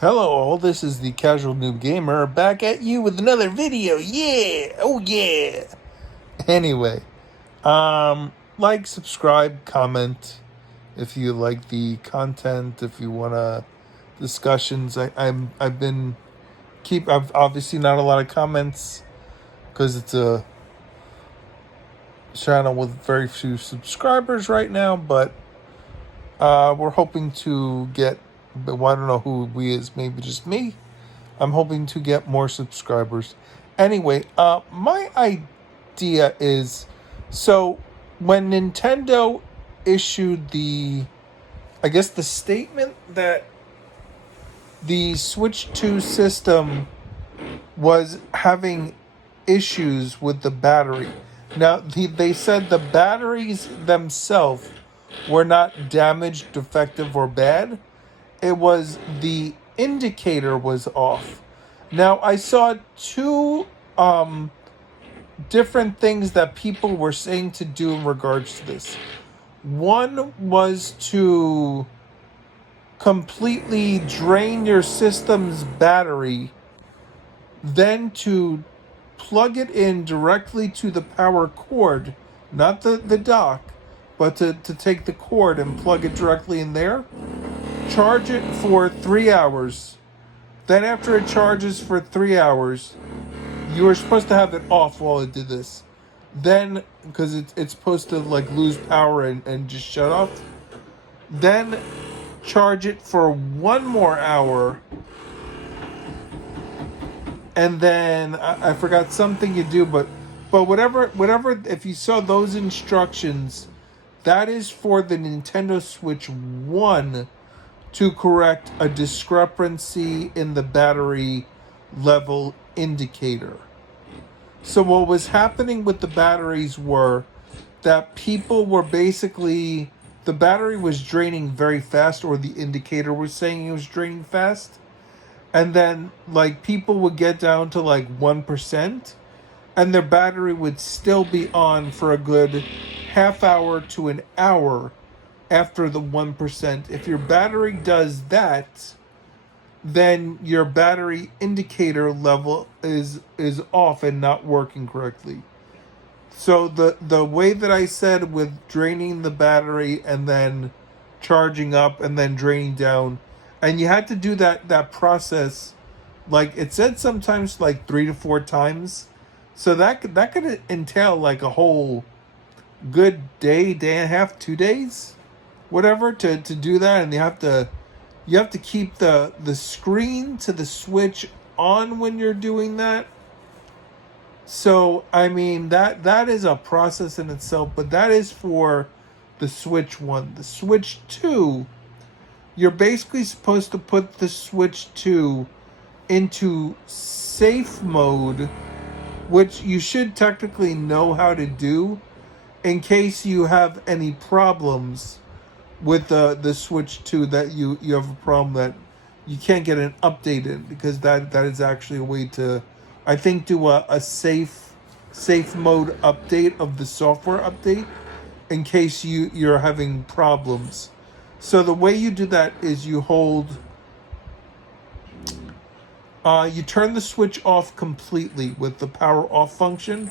Hello all, this is the Casual Noob Gamer back at you with another video. Yeah! Oh yeah! Anyway, like, subscribe, comment if you like the content, if you wanna discussions. I've obviously not a lot of comments because it's a channel with very few subscribers right now, but we're hoping to get, well, I don't know who we is, maybe just me. I'm hoping to get more subscribers. Anyway, my idea is, so when Nintendo issued I guess the statement that the Switch 2 system was having issues with the battery. Now, they said the batteries themselves were not damaged, defective, or bad. It was the indicator was off. Now, I saw two different things that people were saying to do in regards to this. One was to completely drain your system's battery, then to plug it in directly to the power cord, not the dock, but to take the cord and plug it directly in there, charge it for 3 hours. Then after it charges for 3 hours, you were supposed to have it off while it did this. Then, because it's supposed to like lose power and just shut off. Then charge it for 1 more hour. And then I forgot something you do, but whatever, if you saw those instructions, that is for the Nintendo Switch 1 to correct a discrepancy in the battery level indicator. So what was happening with the batteries were that people were basically, the battery was draining very fast, or the indicator was saying it was draining fast. And then like people would get down to like 1%, and their battery would still be on for a good half hour to an hour after the 1%. If your battery does that, then your battery indicator level is off and not working correctly. So the way that I said with draining the battery and then charging up and then draining down, and you had to do that process, like it said sometimes like 3 to 4 times. So that could entail like a whole good day and a half, 2 days, whatever, to do that. And you have to keep the screen to the Switch on when you're doing that. So I mean that is a process in itself, but that is for the Switch 1. The Switch 2, you're basically supposed to put the Switch 2 into safe mode, which you should technically know how to do in case you have any problems with the Switch 2, that you have a problem that you can't get an update in, because that is actually a way to, I think, do a safe mode update of the software update in case you're having problems. So the way you do that is you turn the Switch off completely with the power off function,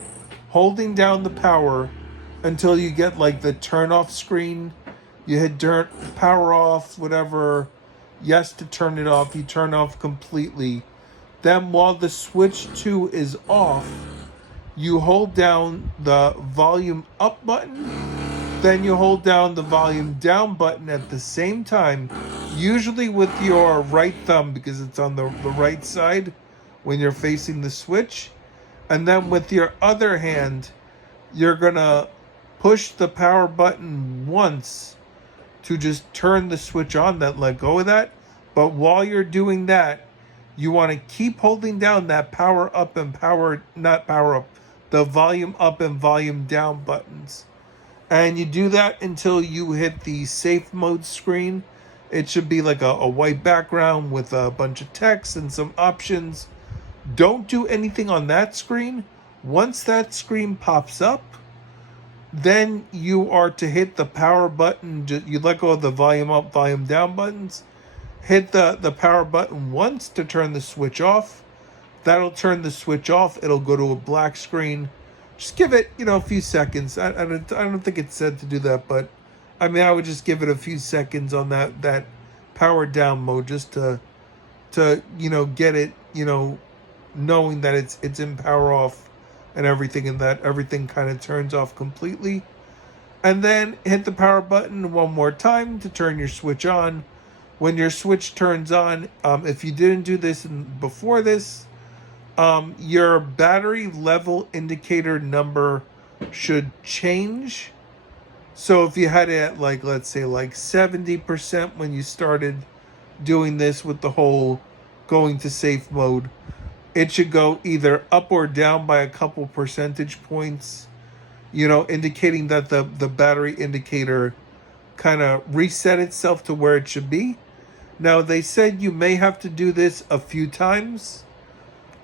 holding down the power until you get like the turn off screen. You hit power off, whatever, yes to turn it off. You turn off completely. Then while the Switch 2 is off, you hold down the volume up button, then you hold down the volume down button at the same time, usually with your right thumb because it's on the right side when you're facing the Switch. And then with your other hand, you're gonna push the power button once to just turn the Switch on, then let go of that. But while you're doing that, you want to keep holding down that power up and the volume up and volume down buttons. And you do that until you hit the safe mode screen. It should be like a white background with a bunch of text and some options. Don't do anything on that screen. Once that screen pops up, then you are to hit the power button. You let go of the volume up, volume down buttons, hit the power button once to turn the switch off. That'll turn the switch off. It'll go to a black screen. Just give it, a few seconds. I don't think it's said to do that, but I mean, I would just give it a few seconds on that power down mode, just to get it, knowing that it's in power off and everything, and that everything kind of turns off completely. And then hit the power button one more time to turn your switch on. When your switch turns on, if you didn't do this before this, your battery level indicator number should change. So if you had it at, like, let's say like 70% when you started doing this with the whole going to safe mode, it should go either up or down by a couple percentage points, indicating that the battery indicator kind of reset itself to where it should be. Now, they said you may have to do this a few times.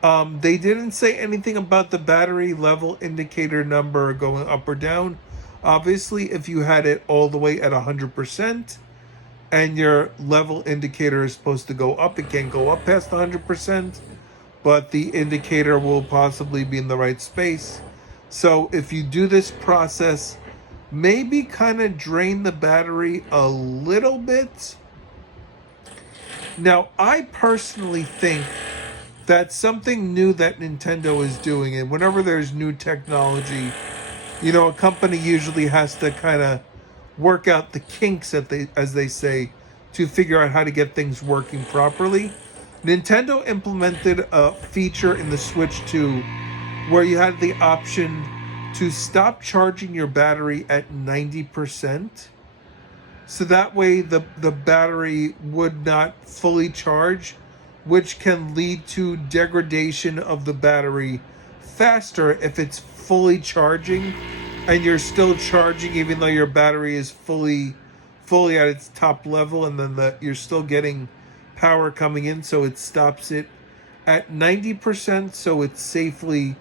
They didn't say anything about the battery level indicator number going up or down. Obviously, if you had it all the way at 100% and your level indicator is supposed to go up, it can't go up past 100%, but the indicator will possibly be in the right space. So if you do this process, maybe kind of drain the battery a little bit. Now, I personally think that's something new that Nintendo is doing, and whenever there's new technology, a company usually has to kind of work out the kinks, as they say, to figure out how to get things working properly. Nintendo implemented a feature in the Switch 2 where you had the option to stop charging your battery at 90%. So that way the battery would not fully charge, which can lead to degradation of the battery faster if it's fully charging and you're still charging even though your battery is fully at its top level, and then you're still getting power coming in, so it stops it at 90% so it safely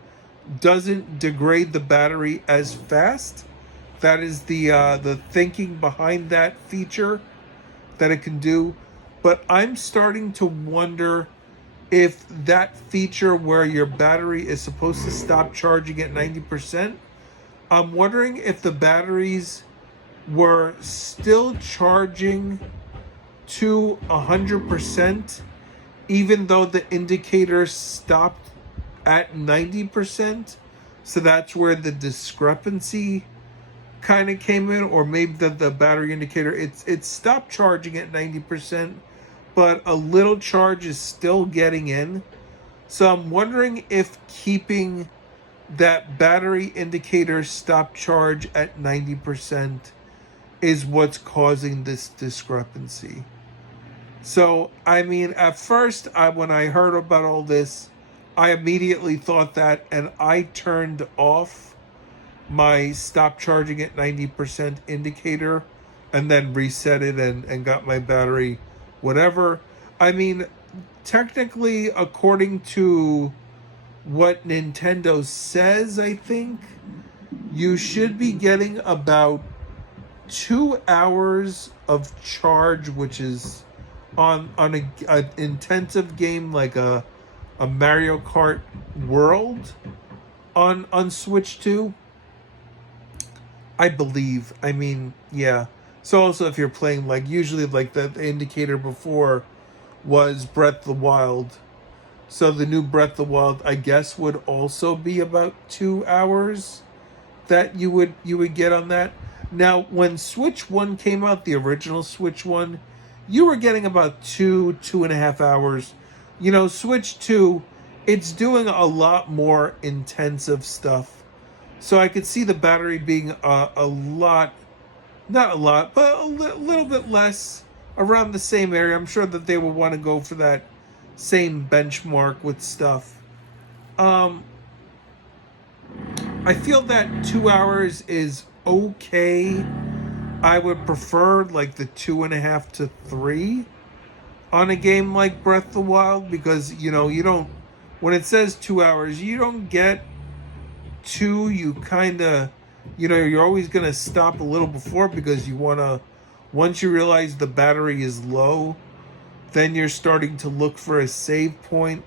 doesn't degrade the battery as fast. That is the thinking behind that feature that it can do. But I'm starting to wonder if that feature where your battery is supposed to stop charging at 90%, I'm wondering if the batteries were still charging to 100% even though the indicator stopped at 90%. So that's where the discrepancy kind of came in, or maybe the battery indicator, it stopped charging at 90%, but a little charge is still getting in. So I'm wondering if keeping that battery indicator stop charge at 90% is what's causing this discrepancy. So, I mean, at first, when I heard about all this, I immediately thought that, and I turned off my stop charging at 90% indicator and then reset it and got my battery whatever. I mean, technically, according to what Nintendo says, I think you should be getting about 2 hours of charge, which is on a intensive game like a Mario Kart World on Switch 2. I believe. I mean, yeah. So also if you're playing, like, usually like the indicator before was Breath of the Wild. So the new Breath of the Wild, I guess, would also be about 2 hours that you would get on that. Now, when Switch 1 came out, the original Switch 1, you were getting about 2.5 hours. Switch 2, it's doing a lot more intensive stuff. So I could see the battery being a lot, not a lot, but a little bit less, around the same area. I'm sure that they will want to go for that same benchmark with stuff. I feel that 2 hours is okay. I would prefer like the 2.5 to 3 on a game like Breath of the Wild, because you don't, when it says 2 hours, you don't get 2. You kind of, you're always going to stop a little before, because you want to, once you realize the battery is low, then you're starting to look for a save point,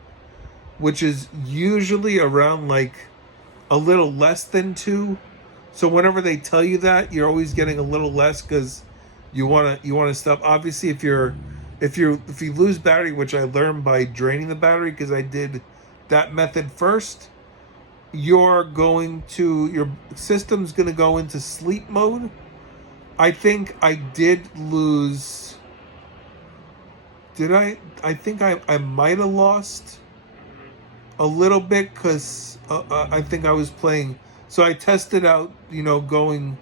which is usually around like a little less than 2. So whenever they tell you that, you're always getting a little less because you want to stop. Obviously, if you lose battery, which I learned by draining the battery because I did that method first, your system's going to go into sleep mode. I think I did lose. Did I? I think I might have lost a little bit because I think I was playing. So I tested out, going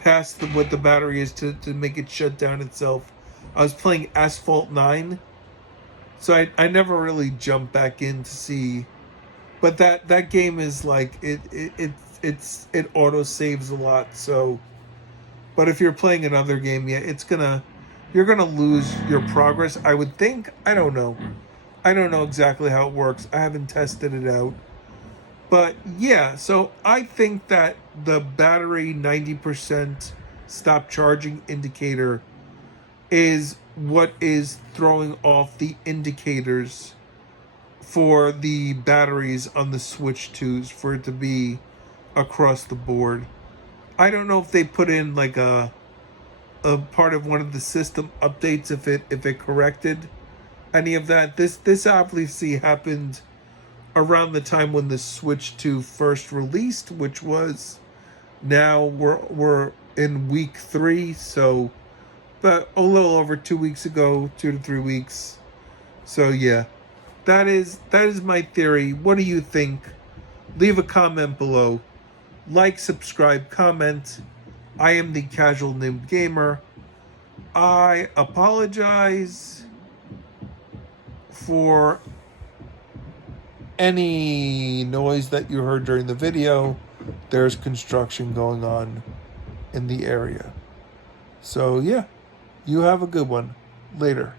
past what the battery is to make it shut down itself. I was playing Asphalt 9, so I never really jumped back in to see. But that game is like it auto saves a lot. So, but if you're playing another game, yeah, you're gonna lose your progress. I would think. I don't know. I don't know exactly how it works. I haven't tested it out. But yeah, so I think that the battery 90% stop charging indicator is what is throwing off the indicators for the batteries on the Switch 2s for it to be across the board. I don't know if they put in like a part of one of the system updates if it corrected any of that. This obviously happened around the time when the Switch 2 first released, which was now we're in week 3, so but a little over 2 weeks ago, 2 to 3 weeks. So yeah, that is my theory. What do you think? Leave a comment below. Like, subscribe, comment. I am the Casual Noob Gamer. I apologize for any noise that you heard during the video. There's construction going on in the area. So yeah, you have a good one. Later.